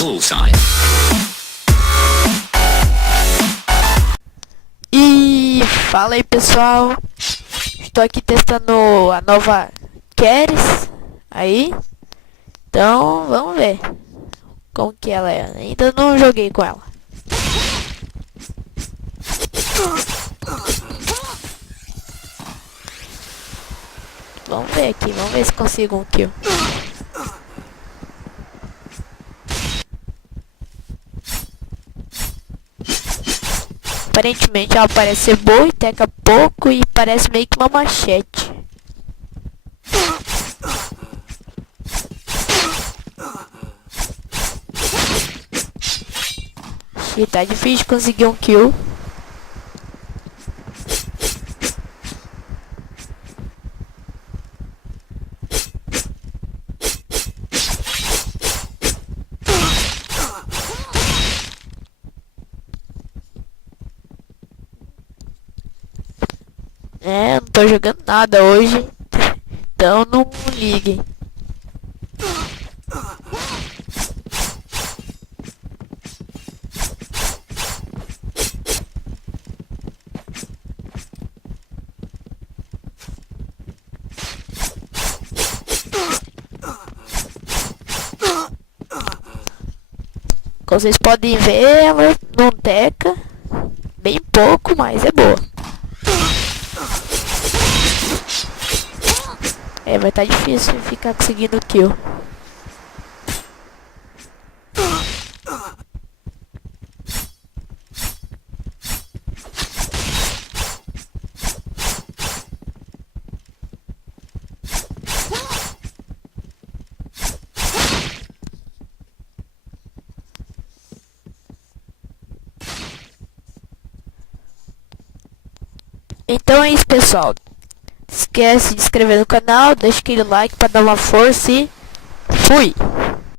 Bullseye. E fala aí, pessoal, estou aqui testando a nova Keres aí, então vamos ver como que ela é. Ainda não joguei com ela. Vamos ver aqui, vamos ver se consigo um kill. Aparentemente ela parece ser boa e teca pouco e parece meio que uma machete. E tá difícil de conseguir um kill. Não tô jogando nada hoje, então não liguem. Como vocês podem ver, ela não teca, bem pouco, mas é boa. Vai estar difícil ficar conseguindo kill. Então é isso, pessoal. Esquece de se inscrever no canal, deixa aquele like para dar uma força e fui!